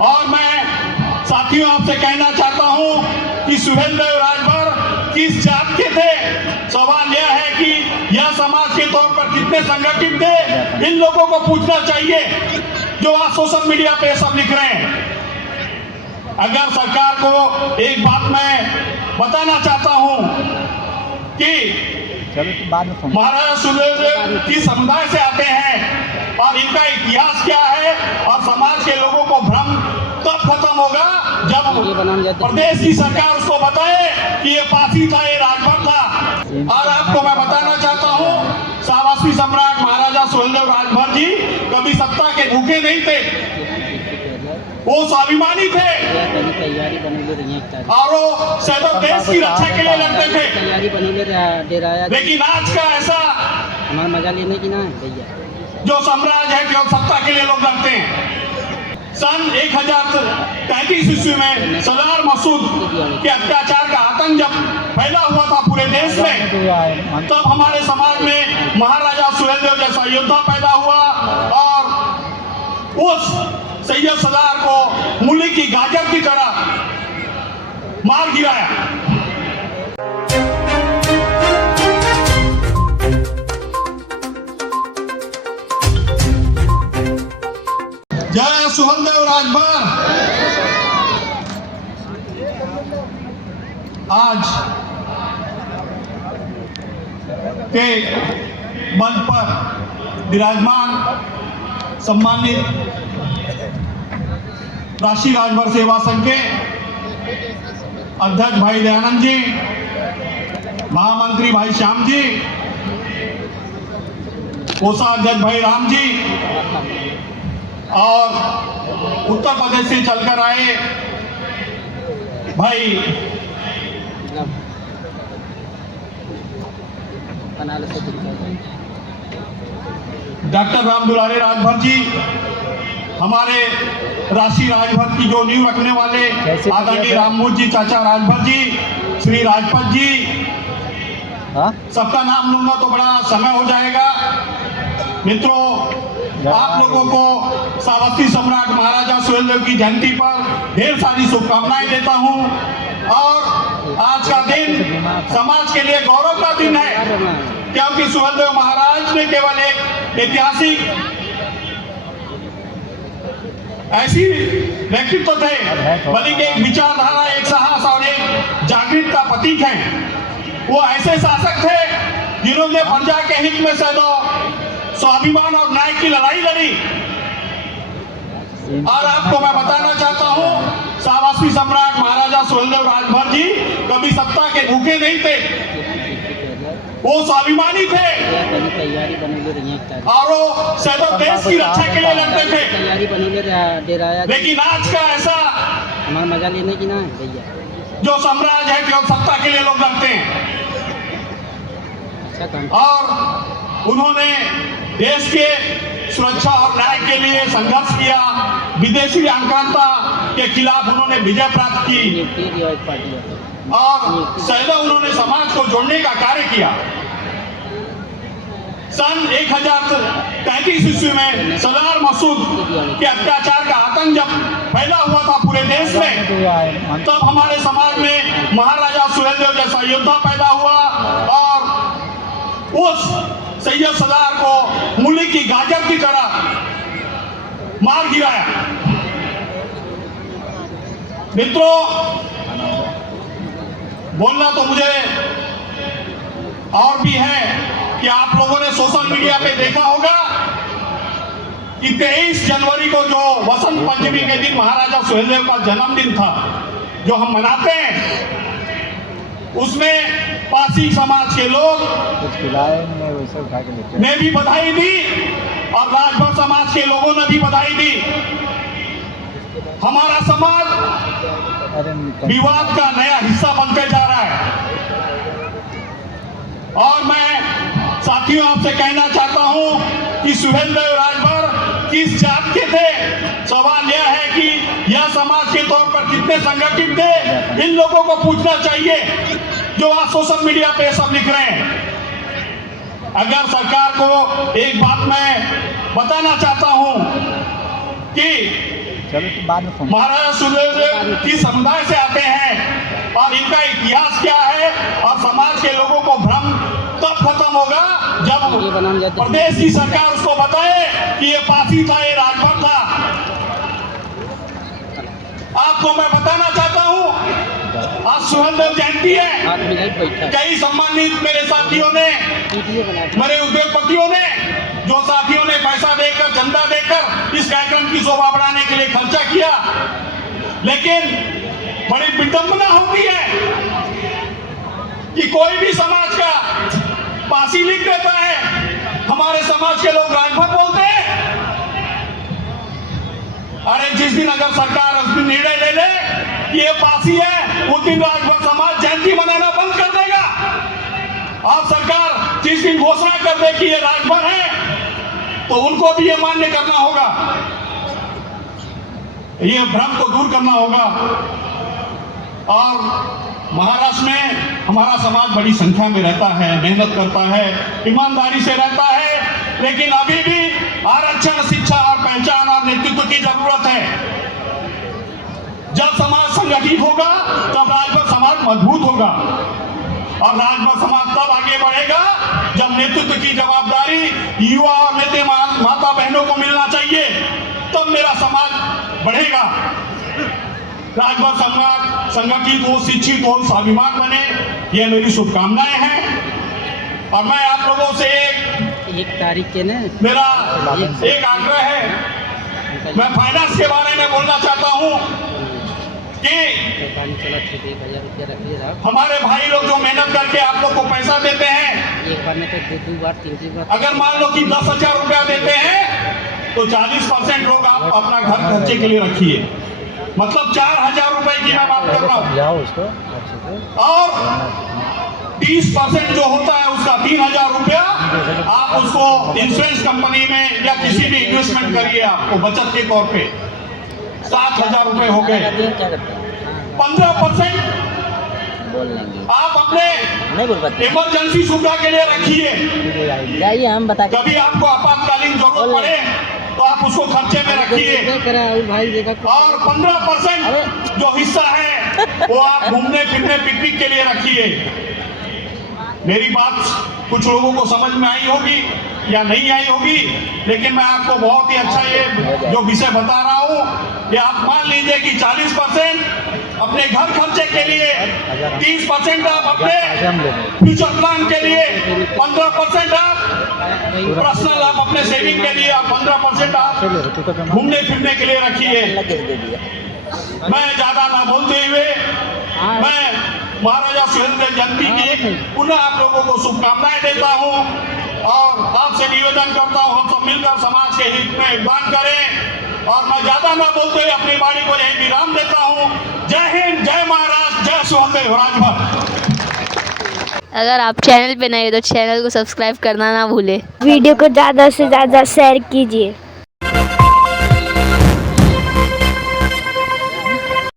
और मैं साथियों आपसे कहना चाहता हूं कि सुहेलदेव राजभर किस जात के थे। सवाल यह है कि यह समाज के तौर पर कितने संगठित थे, इन लोगों को पूछना चाहिए जो आज सोशल मीडिया पे सब लिख रहे हैं। अगर सरकार को एक बात मैं बताना चाहता हूं कि महाराजा सुहेलदेव किस समुदाय से आते हैं और इनका इतिहास क्या है और समाज के लोगों को भ्रम तब खत्म होगा जब प्रदेश की सरकार उसको बताए कि ये पासी था, ये राजभर था। और आपको मैं बताना चाहता हूँ शाबाशी सम्राट महाराजा सुहेलदेव राजभर जी कभी सत्ता के भूखे नहीं थे, वो स्वाभिमानी थे और वो सदैव देश की रक्षा के लिए लड़ते थे। लेकिन आज का ऐसा हमारा मजा लेने की ना भैया जो साम्राज्य है केवल सत्ता के लिए लोग लड़ते हैं। सन 1033 ईस्वी में सरदार मसूद के अत्याचार का आतंक जब फैला हुआ था पूरे देश में, तब हमारे समाज में महाराजा सुहेलदेव जैसा योद्धा पैदा हुआ और उस सैयद सरदार को मूली की गाजर की तरह मार गिराया। जय सुहेलदेव राजभर। आज के मंच पर विराजमान सम्मानित राष्ट्रीय राजभर सेवा संघ के अध्यक्ष भाई दयानंद जी, महामंत्री भाई श्याम जी, कोषाध्यक्ष भाई राम जी और उत्तर प्रदेश से चलकर आए भाई डॉक्टर राम दुलारे राजभर जी, हमारे राष्ट्रीय राजभर की जो नींव रखने वाले आदरणीय राममोहन जी चाचा राजभर जी, श्री राजपत जी, सबका नाम लूंगा तो बड़ा समय हो जाएगा। मित्रों, आप लोगों को शाबाशी सम्राट महाराजा सुहेलदेव की जयंती पर ढेर सारी शुभकामनाएं देता हूं। और आज का दिन समाज के लिए गौरव का दिन है, क्योंकि सुहेलदेव महाराज ने केवल एक ऐतिहासिक ऐसी व्यक्तित्व थे, बल्कि एक विचारधारा, एक साहस और एक जागृत का प्रतीक है। वो ऐसे शासक थे जिन्होंने प्रजा के हित में सदैव स्वाभिमान और न्याय की लड़ाई लड़ी। और आपको मैं बताना चाहता हूं शाबाशी सम्राट महाराजा सुहेलदेव राजभर जी कभी सत्ता के भूखे नहीं थे, वो स्वाभिमानी थे और वो सदैव देश की रक्षा के लिए लड़ते थे। लेकिन आज का ऐसा हमारा मजा लेने की ना भैया जो साम्राज्य है केवल सत्ता के लिए लोग लड़ते हैं। और उन्होंने देश के सुरक्षा और न्याय के लिए संघर्ष किया, विदेशी आक्रांता के खिलाफ उन्होंने विजय प्राप्त की और सदैव उन्होंने समाज को जोड़ने का कार्य किया। सन 1033 ईस्वी में सरदार मसूद के अत्याचार का आतंक जब फैला हुआ था पूरे देश में, तब हमारे समाज में महाराजा सुहेलदेव जैसा योद्धा पैदा हुआ और उस सैयद सरदार को मूली की गाजर की तरह मार गिराया। मित्रों, बोलना तो मुझे और भी है कि आप लोगों ने सोशल मीडिया पे देखा होगा कि 23 जनवरी को जो वसंत पंचमी के दिन महाराजा सुहेलदेव का जन्मदिन था जो हम मनाते हैं, उसमें पासी समाज के लोग ने भी बधाई दी और राजभर समाज के लोगों ने भी बधाई दी। हमारा समाज विवाद का नया हिस्सा बनते जा रहा है। और मैं साथियों आपसे कहना चाहता हूं कि सुहेलदेव राजभर किस जात के थे। सवाल यह है कि यह समाज के तौर पर कितने संगठित थे, इन लोगों को पूछना चाहिए जो आज सोशल मीडिया पे सब लिख रहे हैं। अगर सरकार को एक बात मैं बताना चाहता हूं कि चलो तो बाद में फोन महाराज सुहेलदेव किस समुदाय से आते हैं और इनका इतिहास क्या है और समाज के लोगों को भ्रम तब खत्म होगा जब प्रदेश की सरकार उसको बताए कि ये पासी था, ये राजभर था। आपको मैं बताना चाहता हूँ आज सुहेलदेव जयंती है। कई सम्मानित मेरे साथियों ने, मेरे उद्योगपतियों ने, जो साथियों ने पैसा देकर, चंदा देकर इस कार्यक्रम की शोभा बढ़ाने के लिए खर्चा किया, लेकिन बड़ी विडंबना होती है कि कोई भी समाज का पासी लिख देता है, हमारे समाज के लोग राजभर बोलते हैं। अरे जिस दिन अगर सरकार उस दिन निर्णय ले ले कि ये पासी है, उस दिन राजभर समाज जयंती मनाना बंद कर देगा। और सरकार जिस दिन घोषणा कर दे कि ये राजभर है, तो उनको भी ये मान्य करना होगा। ये भ्रम को दूर करना होगा। और महाराष्ट्र में हमारा समाज बड़ी संख्या में रहता है, मेहनत करता है, ईमानदारी से रहता है, लेकिन अभी भी आरक्षण, शिक्षा और पहचान और नेतृत्व की जरूरत है। जब समाज संगठित होगा तब राजभर समाज मजबूत होगा, और राजभर समाज तब आगे बढ़ेगा जब नेतृत्व की जवाबदारी युवा और नेता माता बहनों को मिलना चाहिए, तब मेरा समाज बढ़ेगा। राजभर समाज संगठित हो, शिक्षित हो, स्वाभिमान बने, ये मेरी शुभकामनाएं हैं। और मैं आप लोगों से एक तारीख के ना मेरा एक आग्रह है, मैं फाइनेंस के बारे में बोलना चाहता हूँ कि हमारे भाई लोग जो मेहनत करके आप लोग को पैसा देते हैं, एक बार में तो दो बार तीन बार, अगर मान लो कि 10,000 रुपया देते हैं तो 40% लोग आप अपना घर खर्चे के लिए रखिए, मतलब 4,000 रुपए की मैं बात कर रहा हूँ। और 30% जो होता है उसका 3,000 रुपया आप उसको इंश्योरेंस कंपनी में या किसी भी इन्वेस्टमेंट करिए, आपको बचत के तौर पे 7,000 रुपए हो गए। 15% आप अपने इमरजेंसी सुविधा के लिए रखिए, जाइए हम बता, कभी आपको आपातकालीन जरूरत पड़े तो आप उसको खर्चे में रखिए। और 15% जो हिस्सा है वो आप घूमने फिरने, पिकनिक के लिए रखिए। मेरी बात कुछ लोगों को समझ में आई होगी या नहीं आई होगी, लेकिन मैं आपको बहुत ही अच्छा ये जो विषय बता रहा हूँ, ये आप मान लीजिए कि 40% अपने घर खर्चे के लिए, 30% आप अपने फ्यूचर प्लान के लिए, 15% आप पर्सनल आप अपने सेविंग के लिए, और 15% आप घूमने फिरने के लिए रखिए। मैं ज्यादा ना बोलते हुए मैं महाराजा सुहेलदेव जयंती की पुनः आप लोगों को शुभकामनाएं देता हूं, और आपसे निवेदन करता हूं हम सब मिलकर समाज के हित में योगदान करें। और मैं ज्यादा ना बोलते हुए अपनी वाणी को यही विराम देता हूं। जय हिंद, जय महाराष्ट्र, जय सुहेलदेव राजभर। अगर आप चैनल पे नए हो तो चैनल को सब्सक्राइब करना ना भूलें। वीडियो को ज़्यादा से ज़्यादा शेयर कीजिए।